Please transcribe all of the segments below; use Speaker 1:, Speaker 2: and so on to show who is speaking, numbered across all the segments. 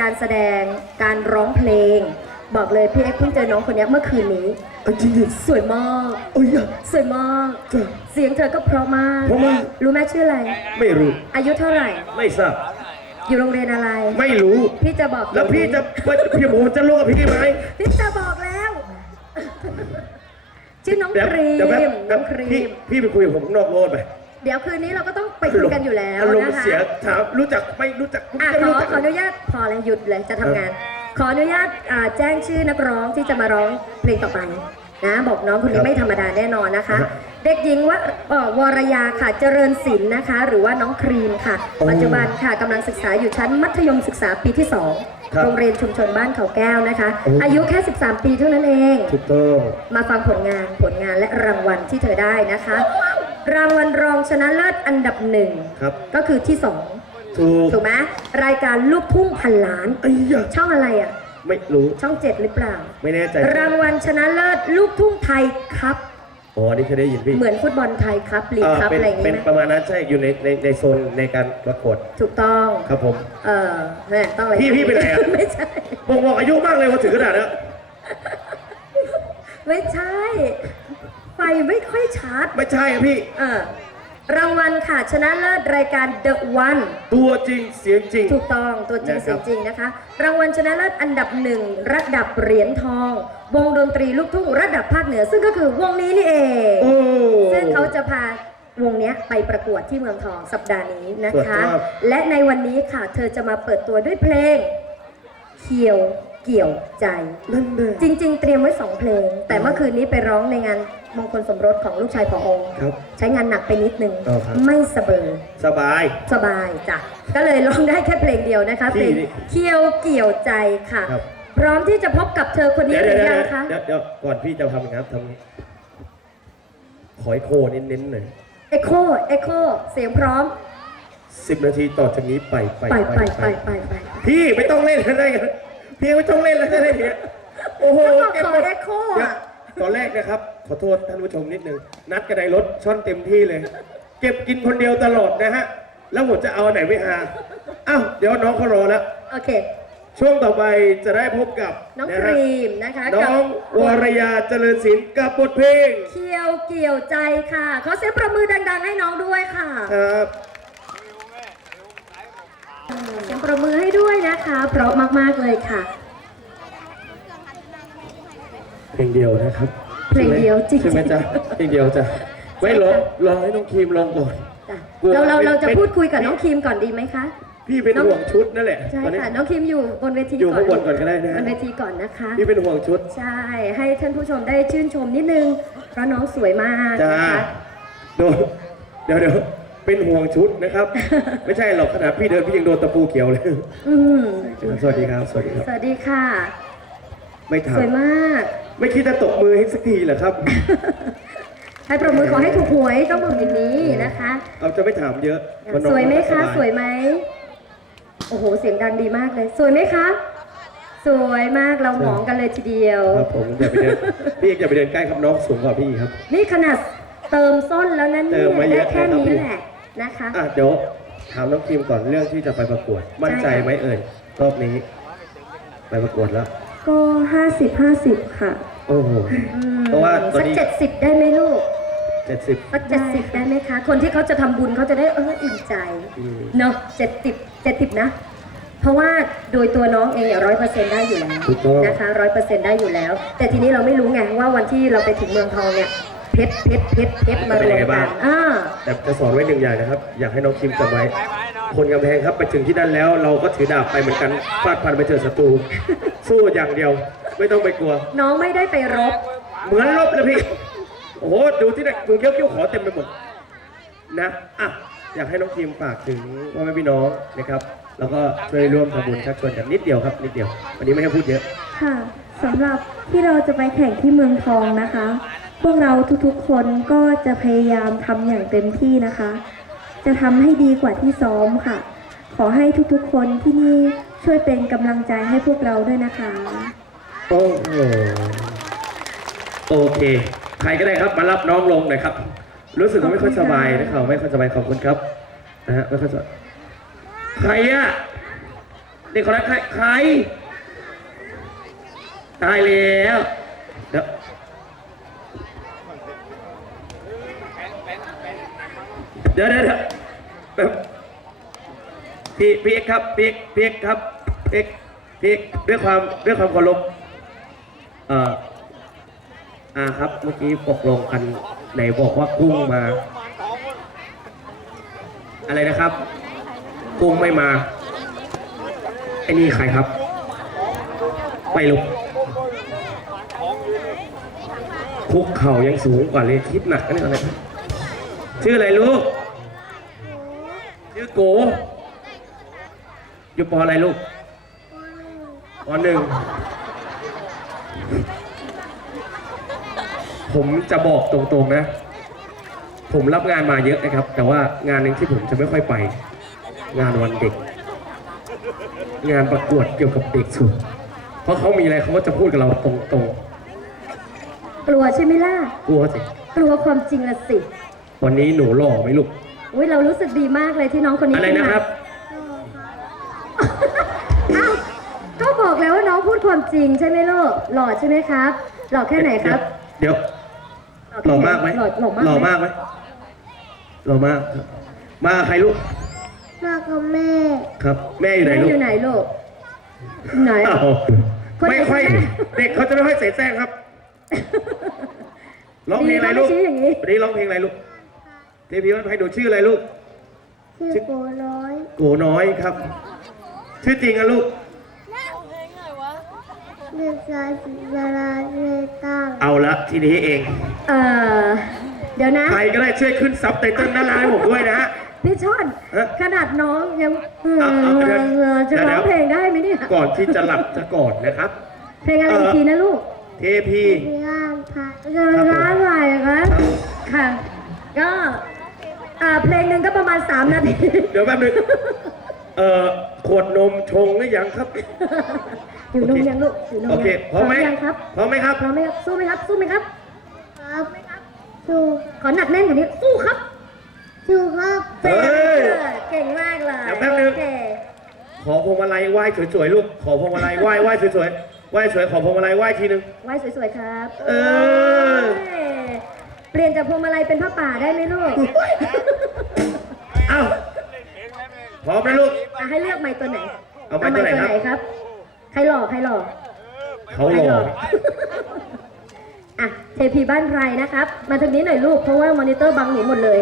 Speaker 1: การแสดงการร้องเพลง บอกเลยพี่เอ็กซ์เพิ่งเจอน้องคนเนี้ยเมื่อคืนนี้
Speaker 2: เอาจริงดิ
Speaker 1: สวยมาก
Speaker 2: โอ้ยอะ
Speaker 1: สวยมาก
Speaker 2: จ้ะ
Speaker 1: เสียงเธอก็เพราะมาก
Speaker 2: เพราะมาก
Speaker 1: รู้ไหมชื่ออะไร
Speaker 2: ไม่รู้
Speaker 1: อายุเท่าไหร่
Speaker 2: ไม่ทราบ
Speaker 1: อยู่โรงเรียนอะไร
Speaker 2: ไม่รู้
Speaker 1: พี่จะบอก
Speaker 2: แล้วพี่จะว่าพี่ผมจะรู้กับพี่ไหม
Speaker 1: พี่จะบอกแล้ว ชื่อน้อง
Speaker 2: เดี๋ยว
Speaker 1: ครี
Speaker 2: เดี๋ยวแป๊บ
Speaker 1: ม
Speaker 2: แป๊
Speaker 1: น้
Speaker 2: บ
Speaker 1: องครี
Speaker 2: พี่
Speaker 1: ม
Speaker 2: พี่ไปคุยกับผมข้างนอกโลดไป
Speaker 1: เดี๋ยวคืนนี้เราก็ต้องไปคุยกันอยู่แล้ว
Speaker 2: อารมณ์
Speaker 1: นะคะ
Speaker 2: เสียถามรู้จักไม่รู้จัก
Speaker 1: อะ
Speaker 2: จะ
Speaker 1: ขอ
Speaker 2: รู้จัก
Speaker 1: ขออนุญาตพอแล้วหยุดเลยจะทำงาน ขออนุญาตอ่าแจ้งชื่อนักร้องที่จะมาร้องเพลงต่อไปนะบอกน้องคนนี้ไม่ธรรมดาแน่นอนนะคะ เด็กหญิงวะเอ่อวรยาค่ะเจริญศิลป์นะคะ หรือว่าน้องครีมค่ะ ปัจจุบันค่ะกำลังศึกษาอยู่ชั้นมัธยมศึกษาปีที่2โรงเรียนชุมชนบ้านเขาแก้วนะคะ อายุแค่ 13 ปีเท่านั้นเอง
Speaker 2: ถูกต้อง
Speaker 1: มาฟังผลงานผลงานและรางวัลที่เธอได้นะคะ รางวัลรองชนะเลิศอันดับหนึ่ง
Speaker 2: ครับ
Speaker 1: ก็คือที่สอง
Speaker 2: ถูก
Speaker 1: ถูกไหมรายการลูกทุ่งพันล้าน
Speaker 2: ไอ้ยะ
Speaker 1: ช่องอะไรอะ
Speaker 2: ไม่รู้
Speaker 1: ช่องเจ็ดหรือเปล่า
Speaker 2: ไม่แน่ใจ
Speaker 1: รางวัลชนะเลิศลูกทุ่งไทยครับ
Speaker 2: อ๋ออันนี่เคยได้ยินพี่
Speaker 1: เหมือนฟุตบอลไทยครับลีก
Speaker 2: เอ่อ
Speaker 1: ครับ
Speaker 2: เป็น
Speaker 1: อะไรอย่าง
Speaker 2: เป็
Speaker 1: งี้
Speaker 2: น
Speaker 1: ไหม
Speaker 2: ประมาณนั้นใช่อยู่ในในในโซนในการประกวด
Speaker 1: ถูกต้อง
Speaker 2: ครับผม
Speaker 1: เออแม่ต้องอะไร
Speaker 2: พี่พี่ไปไหนอะ
Speaker 1: ไม่ใช่
Speaker 2: บอกบอกอายุมากเลยว่าถึงขนาดนั้น
Speaker 1: ไม่ใช่ ไฟไม่ค่อยชัด
Speaker 2: ไม่ใช่อะพี่
Speaker 1: เออรางวัลค่ะชนะเลิศรายการ The One
Speaker 2: ตัวจริงเสียงจริง
Speaker 1: ถูกต้องตัวจริง
Speaker 2: นะครับ
Speaker 1: เสียงจริงนะคะ รางวัลชนะเลิศอันดับหนึ่งระดับเหรียญทอง วงดนตรีลูกทุ่งระดับภาคเหนือ ซึ่งก็คือวงนี้นี่เอง
Speaker 2: โอ้
Speaker 1: ซึ่งเขาจะพาวงเนี้ยไปประกวดที่เมืองทองสัปดาห์นี้นะคะ
Speaker 2: ครับ
Speaker 1: และในวันนี้ค่ะเธอจะมาเปิดตัวด้วยเพลงเคียวเกี่ยวใจ
Speaker 2: นั่นเลย
Speaker 1: จริงๆ เตรียมไว้สองเพลง แต่เมื่อคืนนี้ไปร้องในงาน มงคลสมรสของลูกชายพอองค์
Speaker 2: ครับ
Speaker 1: ใช้งานหนักไปนิดนึง
Speaker 2: อ๋อครับ
Speaker 1: ไม่สะเบอ
Speaker 2: สบาย
Speaker 1: สบายจ้ะ ก็เลยร้องได้แค่เพลงเดียวนะคะเพลง
Speaker 2: นี่
Speaker 1: เคียวเกี่ยวใจค่ะ
Speaker 2: ครับ
Speaker 1: พร้อมที่จะพบกับเธอคนนี้
Speaker 2: เดี๋ยว
Speaker 1: หรื
Speaker 2: เดี๋ยว
Speaker 1: อ
Speaker 2: เดี๋
Speaker 1: ยั
Speaker 2: ยว
Speaker 1: งคะ
Speaker 2: เดี๋ยวเดี๋ยวก่อนพี่จะทำอย่างนั้นทำนี้ขอให้โคเน้นๆหน่อย
Speaker 1: เอโคเอโคเสียงพร้อม
Speaker 2: สิบนาทีต่อจากนี้ไปไป
Speaker 1: ไปไปไปไปไป
Speaker 2: พี่ไม่ต้องเล่นแล้วได้ไงพี่ไม่ต้องเล่นแล้วได้ไงโอ้โห
Speaker 1: ก็บอก
Speaker 2: เก็บ
Speaker 1: ขอ
Speaker 2: หมด
Speaker 1: เอโค
Speaker 2: เดี๋ยว
Speaker 1: อะ
Speaker 2: ตอนแรกนะครับ ขอโทษท่านผู้ชมนิดนึง นัดกันในรถช่อนเต็มที่เลย เก็บกินคนเดียวตลอดนะฮะ แล้วผมจะเอาอันไหนไปหาอ้าวเดี๋ยวน้องเขารอแล้ว
Speaker 1: โอเค
Speaker 2: ช่วงต่อไปจะได้พบกับ
Speaker 1: น้องะค
Speaker 2: ฮะ
Speaker 1: รีมนะคะ
Speaker 2: น้
Speaker 1: กั
Speaker 2: องวรยาเจริญศิลป์กับบทเพลง
Speaker 1: เคียวเกี่ยวใจค่ะ ขอเสียงประมือดังๆ ให้น้องด้วยค่ะ
Speaker 2: ครับ
Speaker 1: เสียงประมือให้ด้วยนะคะ เพราะมากๆเลยค่ะ
Speaker 2: เพ ลงเดียวนะครับ
Speaker 1: เพลงเดียวจริงๆ
Speaker 2: ใช่ไหมจ๊ะเพลงเดียวจ้ะไม่ลองลองให้น้องครีมลองก่อน
Speaker 1: จ้ะ
Speaker 2: กลัว
Speaker 1: เราเรา
Speaker 2: เป็น
Speaker 1: เราจะ
Speaker 2: เป็น
Speaker 1: พูดคุยกับน้องครีมก่อนดีไหมคะ
Speaker 2: พี่เป็น
Speaker 1: น้อง
Speaker 2: ห่วงชุดนั่นแหละ
Speaker 1: ใช่
Speaker 2: ตอนนี้
Speaker 1: ค่ะ น้องครีมอยู่บนเวที
Speaker 2: อยู่
Speaker 1: ก่อน
Speaker 2: ข้างบนก่อนก็ได้นะ
Speaker 1: บนเวทีก่อนนะคะ
Speaker 2: พี่เป็นห่วงชุด
Speaker 1: ใช่ ให้ท่านผู้ชมได้ชื่นชมนิดนึง เพราะน้องสวยมาก
Speaker 2: จ้า
Speaker 1: นะคะ
Speaker 2: โดนเดี๋ยวเดี๋ยวเป็นห่วงชุดนะครับ ไม่ใช่หรอกขนาดพี่เดินพี่ยังโดนตะปูเขียวเลย
Speaker 1: อืม
Speaker 2: สวัสดีครับ สวัสดีครับ
Speaker 1: สวัสดีค่ะ
Speaker 2: ไม่ถา
Speaker 1: ส
Speaker 2: ม
Speaker 1: วยมาก
Speaker 2: ไม่คิดจะตบมือให้สักทีเหรอครับ
Speaker 1: ให้ประมือขอให้ถูกหวยต้องบอกอย่างนี้นะคะ
Speaker 2: เอาจะไม่ถามเยอะนน้อง
Speaker 1: สวยไหมคะ
Speaker 2: สบา
Speaker 1: สวยไหมโอ้โห เสียงดังดีมากเลย สวยไหมคะ สวยมากเราหมองกันเลยทีเดียว
Speaker 2: ครับผมอย่าไปเดินพี่เอกอย่าไปเดินใกล้ครับน้องสูงกว่าพี่ครับ
Speaker 1: นี่ขนาดเติมส้นแล้วนั้น
Speaker 2: เติ
Speaker 1: เนี่ย
Speaker 2: มมาเย
Speaker 1: ได้
Speaker 2: อะ
Speaker 1: แค่
Speaker 2: นะครับ
Speaker 1: นี้
Speaker 2: พี่
Speaker 1: แหละนะคะ
Speaker 2: อะเดี๋ยวถามน้องครีมก่อนเรื่องที่จะไปประกวด มั่นใจไหมเอ่ยรอบนี้ ไปประกวดแล้ว
Speaker 3: ก็ห้าสิบห้าสิบค่ะ
Speaker 2: โอ้โห
Speaker 1: อืม
Speaker 2: เพราะว่าตอน
Speaker 1: สัก
Speaker 2: นี้
Speaker 1: เจ็ดสิบได้ไหมลูก
Speaker 2: เจ็ดสิบ
Speaker 1: สักเจ็ดสิบได้ไหมคะ คนที่เขาจะทำบุญเขาจะได้เอออิ่มใจ
Speaker 2: อืม
Speaker 1: เนาะเจ็ดสิบเจ็ดสิบนะ เพราะว่าโดยตัวน้องเองเนี่ยร้อยเปอร์เซ็นต์ได้อยู่แล้ว
Speaker 2: ถูกต้อง
Speaker 1: นะคะร้อยเปอร์เซ็นต์ได้อยู่แล้ว แต่ทีนี้เราไม่รู้ไงว่าวันที่เราไปถึงเมืองทองเนี่ย เพชรเพชรเพชรเพชรมารวมกันอ่า
Speaker 2: แต่จะสอนไว้หนึ่งอย่างนะครับ อยากให้น้องคิมจำไว้ คนกำแพงครับไปถึงที่นั่นแล้ว เราก็ถือดาบไปเหมือนกันฟาดฟันไปเจอศัตรูสู้อย่างเดียว ไม่ต้องไปกลัว
Speaker 1: น้องไม่ได้ไปรบ
Speaker 2: เหมือนลบเลยพี่โอ้โหดูที่ไหนดูเกี้ยวเกี้ยวขอเต็มไปหมดนะอะอยากให้น้องคิมฝากถึงพ่อแม่พี่น้องนะครับแล้วก็ช่วยร่วมทำบุญชักชวนกันนิดเดียวครับนิดเดียว วันนี้ไม่ให้พูดเยอะ
Speaker 3: ค่ะสำหรับที่เราจะไปแข่งที่เมืองทองนะคะ พวกเราทุกๆคนก็จะพยายามทำอย่างเต็มที่นะคะ จะทำให้ดีกว่าที่ซ้อมค่ะ ขอให้ทุกๆคนที่นี่ช่วยเป็นกำลังใจให้พวกเราด้วยนะคะ
Speaker 2: โอ้โหโอเค ใครก็ได้ครับมารับน้องลงหน่อยครับ รู้สึกว่าไม่ค่อยสบายนะครับไม่ค่อยสบายขอบคุณครับนะฮะไม่ค่อยสบายใครอะเด็กคนนั้นใครใคร ตายแล้วเดี๋ยว เดี๋ยวเดี๋ยวเดี๋ยวแบบพี่พี่เอกครับพี่เอกพี่เอกครับพี่เอกพี่เอกด้วยความด้วยความเคารพเอ่ออ่าครับ เมื่อกี้ตกลงกันไหนบอกว่ากุ้งมา อะไรนะครับ กุ้งไม่มาไอ้นี่ใครครับไม่รู้คุกเข่ายังสูงกว่าเลยคิดหนักนะเนี่ยอะไร ชื่ออะไรลูก ชื่อโก อยู่ปออะไรลูกปอหนึ่ง ผมจะบอกตรงๆนะ ผมรับงานมาเยอะนะครับ แต่ว่างานหนึ่งที่ผมจะไม่ค่อยไป งานวันเด็ก งานประกวดเกี่ยวกับเด็กสุด เพราะเขามีอะไรเขาก็จะพูดกับเราตรง
Speaker 1: กลัวใช่ไหมล่ะ
Speaker 2: ๆกลัวสิ
Speaker 1: กลัวความจริงละสิ
Speaker 2: วันนี้หนูหล่อไหมลูก
Speaker 1: อุ้ยเรารู้สึกดีมากเลยที่น้องคนนี้
Speaker 2: อะไรนะครับ
Speaker 1: อ้าวก็บอกแล้วว่าน้องพูดความจริงใช่ไหมลูกหล่อใช่ไหมครับ หล่อแค่ไหนครับ
Speaker 2: เดี๋ยว หล่อมากไหม
Speaker 1: หล่อหล่อมาก
Speaker 2: หล่อ
Speaker 1: ไหม
Speaker 2: มากไหมหล่อมากครับมาใครลูก
Speaker 3: มากับแม่
Speaker 2: ครับ แม่อยู่ไหน
Speaker 1: แม่
Speaker 2: ลู
Speaker 1: อกยู่ไหนลูกไหน
Speaker 2: อ้าว
Speaker 1: คนไหน
Speaker 2: ไม่ค่อย
Speaker 1: แม่
Speaker 2: เด็กเขาจะไม่ค่อยเสแสร้งครับ ร้องเพลงอะไรลูก
Speaker 1: ดีนะไม่ชี้อย่างนี้
Speaker 2: วันนี้ร้องเพลงอะไรลูก เทพีวันไพหนูชื่ออะไรลูก
Speaker 3: ชื่อโกน้อย
Speaker 2: โกน้อยครับ ชื่อจริงอะลูก
Speaker 3: เด็กชายศิลาเรตัง
Speaker 2: เอาละทีนี้เอง
Speaker 1: เออเดี๋ยวนะ
Speaker 2: ใครก็ได้ช่วยขึ้นซับไตเติ้ลหน้าร้านให้ผมด้วยนะฮะ
Speaker 1: พี่ชอน
Speaker 2: เอ๊ะ
Speaker 1: ขนาดน้องยังเออ
Speaker 2: เอาเอาเดี๋ยว
Speaker 1: เออจะ
Speaker 2: เดี๋ยว
Speaker 1: ร้องเพลงได้ไหมเนี่ย
Speaker 2: ก่อนที่จะหลับจะก่อนนะครับ
Speaker 1: เพลงอะไรอีกทีนะลูก
Speaker 2: เทพี
Speaker 3: มีร่างพา
Speaker 1: จะร้องอะไรคะค่ะ ก็ อ่าเพลงหนึ่งก็ประมาณ 3 นาที
Speaker 2: เดี๋ยวแป๊บนึงเอ่อขวดนมชงหรือยังครับ
Speaker 1: อยู่นมยังลูกอยู่นม
Speaker 2: โอเค
Speaker 1: ยัง
Speaker 2: พร้อมไหม
Speaker 1: ยังครับ
Speaker 2: พร้อมไหมครับ
Speaker 1: พร้อมไหมครับ สู้ไหมครับ สู้ไหมครับ
Speaker 3: ครับชู
Speaker 1: ขอหนักแน่นกว่านี้ สู้ครับ
Speaker 3: ชูครับ
Speaker 2: เฮ้ย
Speaker 1: เก่งมากเลย
Speaker 2: เดี๋ยวแป๊บนึง
Speaker 1: โอเค
Speaker 2: ขอพวงมาลัยไหว้สวยๆลูก ขอพวงมาลัยไหว้ไหว้สวยๆไหว้สวยขอพวงมาลัยไหว้ทีนึง
Speaker 1: ไว้สวยๆครับ
Speaker 2: เออ
Speaker 1: โย เปลี่ยนจากพวงมาลัยเป็นผ้าป่าได้ไหมลูก
Speaker 2: เอ้าพร้อมนะลูก
Speaker 1: อะให้เลือกไม้ตัวไหน
Speaker 2: เอาไม้ตัวไหนครับ
Speaker 1: ครับใครหล่อใครหล่อ
Speaker 2: เขาหล่อ
Speaker 1: อะเทพีบ้านไพรนะครับ มาทางนี้หน่อยลูก เพราะว่ามอนิเตอร์บังหนูหมดเลย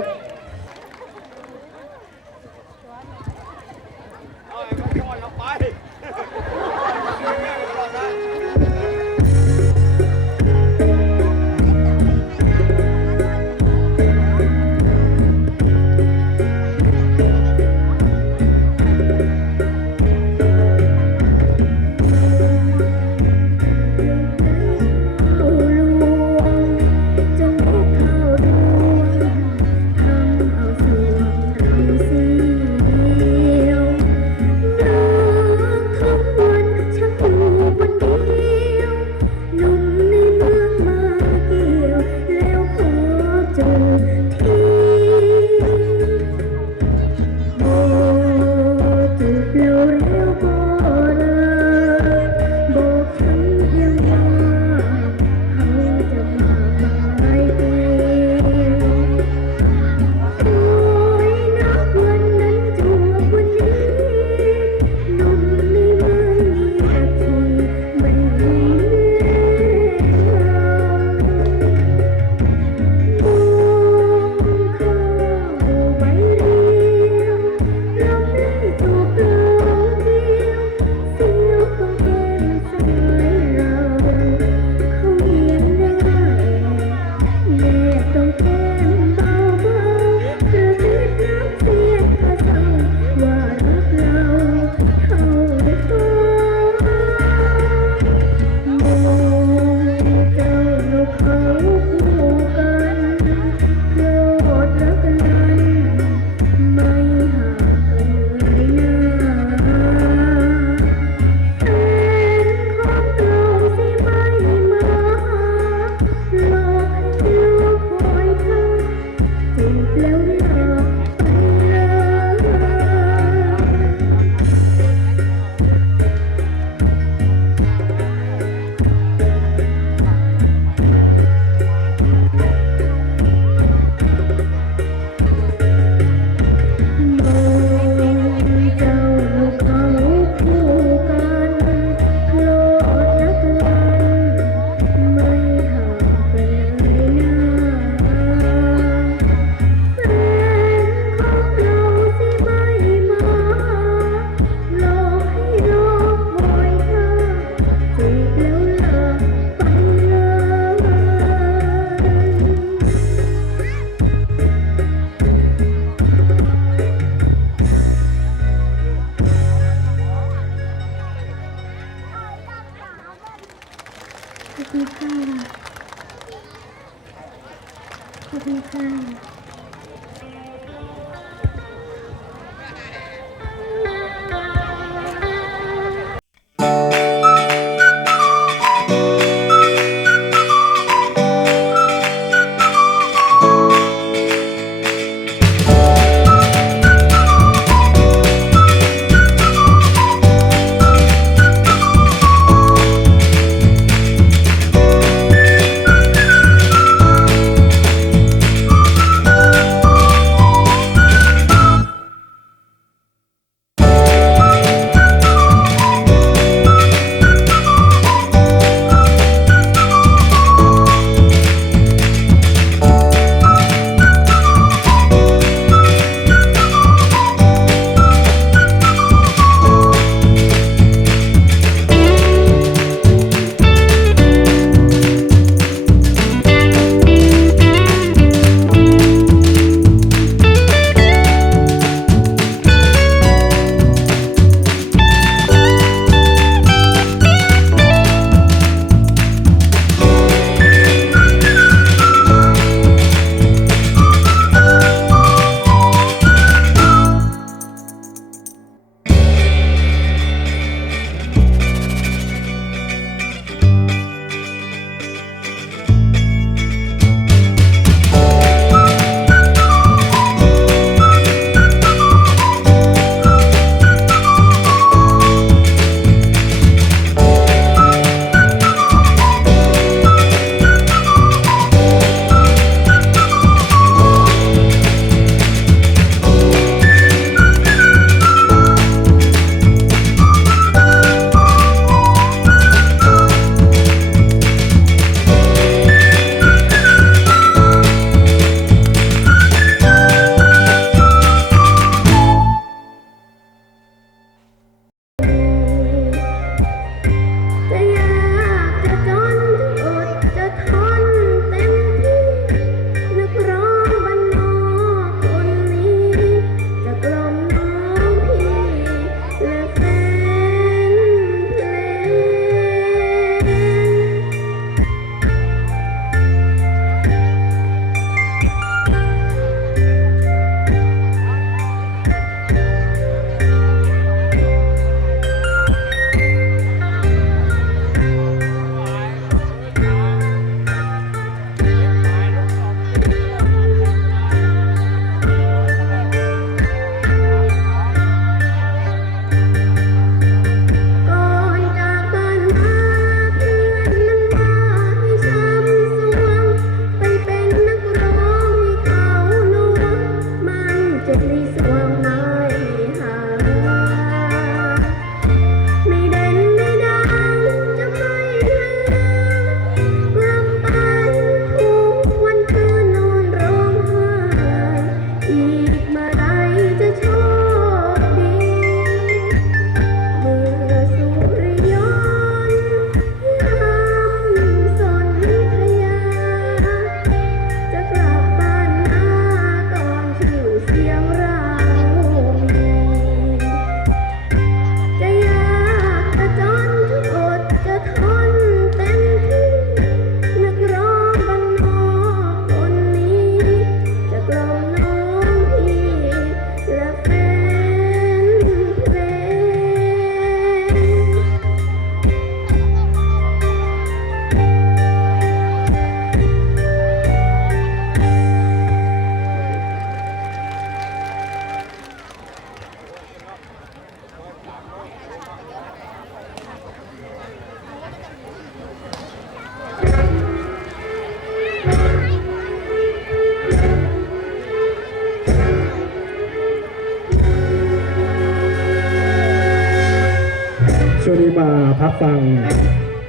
Speaker 3: ช่วงนี้มาพั
Speaker 4: กฟัง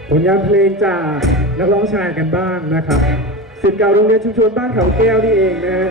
Speaker 4: ผลงานเพลงจากนักร้องชายกันบ้างนะครับสิทธิ์เก่าโรงเรียนชุมชนบ้านเขาแก้วนี่เองนะ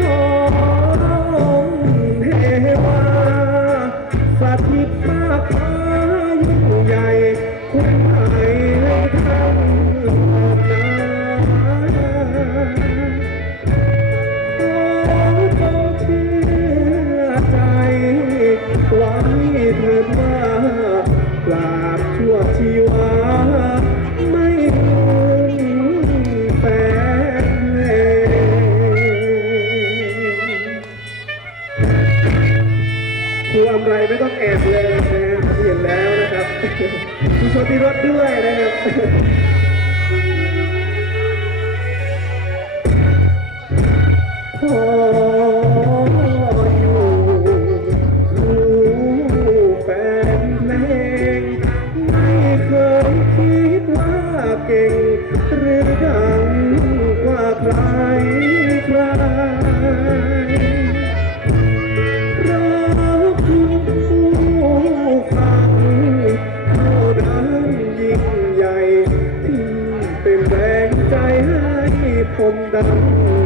Speaker 2: Oh พี่รถด้วยนะครับ Thank you.